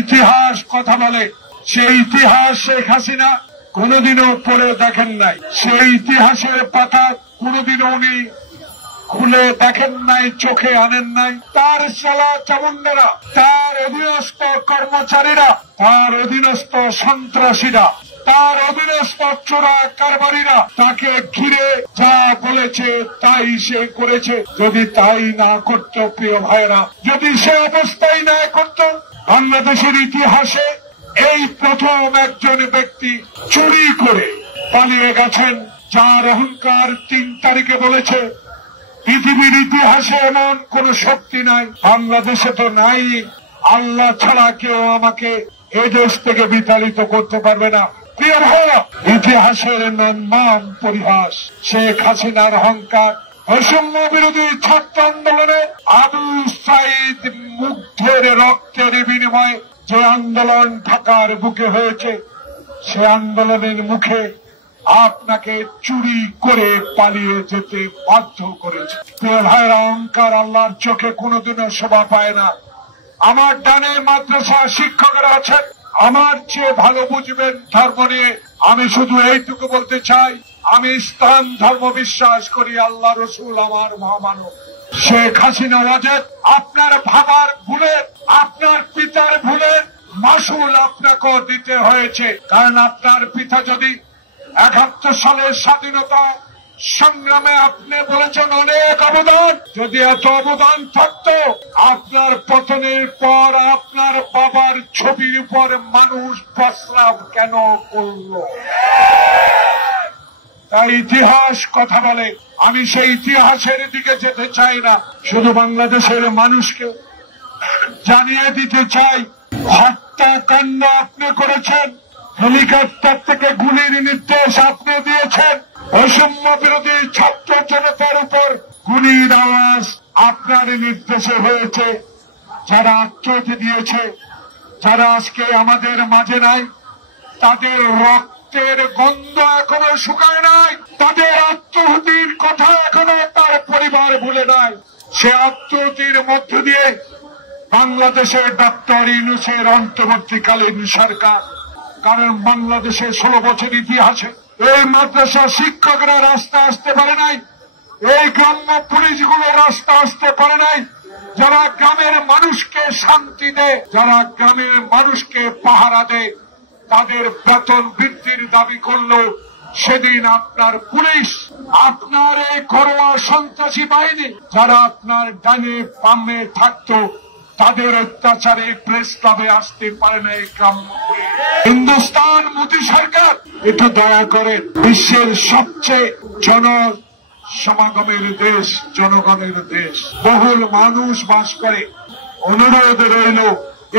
ইতিহাস কথা বলে, সেই ইতিহাস শেখ হাসিনা কোনোদিনও পড়ে দেখেন নাই, সেই ইতিহাসের পাতা কোনোদিনও উনি খুলে দেখেন নাই, চোখে আনেন নাই। তার চালা চামুন্ডারা, তার অধীনস্থ কর্মচারীরা, তার অধীনস্থ সন্ত্রাসীরা, তার অধীনস্থ চোরা কারবারিরা তাকে ঘিরে যা বলেছে তাই সে করেছে। যদি তাই না করত প্রিয় ভাইরা, যদি সে অবস্থায় না করত, বাংলাদেশের ইতিহাসে এই প্রথম একজন ব্যক্তি চুরি করে পালিয়ে গেছেন, যার অহংকার 3 তারিখে বলেছে পৃথিবীর ইতিহাসে এমন কোন শক্তি নাই, বাংলাদেশে তো নাই, আল্লাহ ছাড়া কেউ আমাকে এই দেশ থেকে বিতাড়িত করতে পারবে না। প্রিয় ভাইরা, ইতিহাসের নাম পরিহাস শেখ হাসিনার অহংকার। বৈষম্য বিরোধী ছাত্র আন্দোলনে আবু সাইদ মুগ্ধের রক্তের বিনিময়ে যে আন্দোলন ঢাকার বুকে হয়েছে, সে আন্দোলনের মুখে আপনাকে চুরি করে পালিয়ে যেতে বাধ্য করেছে। প্রিয় ভাইরা, অহংকার আল্লাহর চোখে কোনোদিনও শোভা পায় না। আমার ডানে মাদ্রাসা শিক্ষকরা আছেন, আমার চেয়ে ভালো বুঝবেন ধর্ম নিয়ে। আমি শুধু এইটুকু বলতে চাই, আমি ইসলাম ধর্ম বিশ্বাস করি, আল্লাহ রসুল আমার মহামানব। শেখ হাসিনা ওয়াজেদ আপনার ভাবার ভুলের, আপনার পিতার ভুলের মাসুল আপনাকে দিতে হয়েছে। কারণ আপনার পিতা যদি ৭১ সালের স্বাধীনতা সংগ্রামে আপনি বলেছেন অনেক অবদান, যদি এত অবদান থাকতো, আপনার পতনের পর আপনার বাবার ছবির উপর মানুষ প্রস্রাব কেন করলো? তাই ইতিহাস কথা বলে। আমি সেই ইতিহাসের দিকে যেতে চাই না, শুধু বাংলাদেশের মানুষকে জানিয়ে দিতে চাই, হত্যাকাণ্ড আপনি করেছেন, হেলিকপ্টার থেকে গুলির নির্দেশ আপনি দিয়েছেন, বৈষম্য বিরোধী ছাত্র জনতার উপর গুলির আওয়াজ আপনার নির্দেশে হয়েছে। যারা আত্মহত্যা দিয়েছে, যারা আজকে আমাদের মাঝে নাই, তাদের রক্তের গন্ধ এখনো শুকায় নাই, তাদের আত্মহত্যির কথা এখনো তার পরিবার ভুলে নাই। সে আত্মহত্যির মধ্য দিয়ে বাংলাদেশের ডক্টর ইউনূসের অন্তর্বর্তীকালীন সরকার, কারণ বাংলাদেশের 16 বছর ইতিহাসে এই মাদ্রাসা শিক্ষকরা রাস্তা আসতে পারে নাই, এই গ্রাম্য পুলিশগুলো রাস্তা আসতে পারে নাই, যারা গ্রামের মানুষকে শান্তি দেয়, যারা গ্রামের মানুষকে পাহারা দেয়, তাদের বেতন বৃদ্ধির দাবি করলো। সেদিন আপনার পুলিশ, আপনার এই ঘরোয়া সন্ত্রাসী বাহিনী, যারা আপনার ডানে বামে থাকতো, তাদের অত্যাচারে প্রেস ক্লাবে আসতে পারে না এই গ্রাম্য পুলিশ। হিন্দুস্তান মোদী সরকার একটু দয়া করে, বিশ্বের সবচেয়ে জনসমাগমের দেশ, জনগণের দেশ, বহুল মানুষ বাস করে, অনুরোধ রইল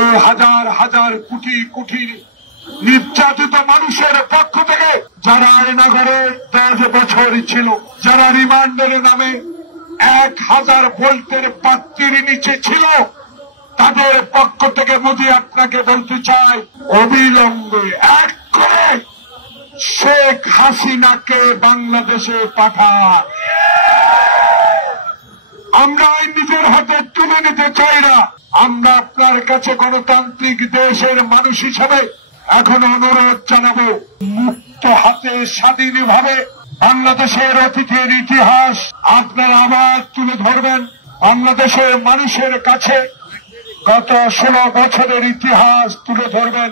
এই হাজার হাজার কোটি কোটি নির্যাতিত মানুষের পক্ষ থেকে, যারা আয়নাঘরে 10 বছর ছিল, যারা রিমান্ডের নামে 1000 ভোল্টের বাতির নিচে ছিল, তাদের পক্ষ থেকে মোদী আপনাকে বলতে চাই, অবিলম্বে এক করে শেখ হাসিনাকে বাংলাদেশে পাঠান। আমরা নিজের হাতে তুলে নিতে চাই না। আমরা আপনার কাছে গণতান্ত্রিক দেশের মানুষ হিসেবে এখন অনুরোধ জানাবো, মুক্ত হাতে স্বাধীনভাবে বাংলাদেশের অতীতের ইতিহাস আপনারা আবার তুলে ধরবেন। বাংলাদেশের মানুষের কাছে গত 16 বছরের ইতিহাস তুলে ধরবেন।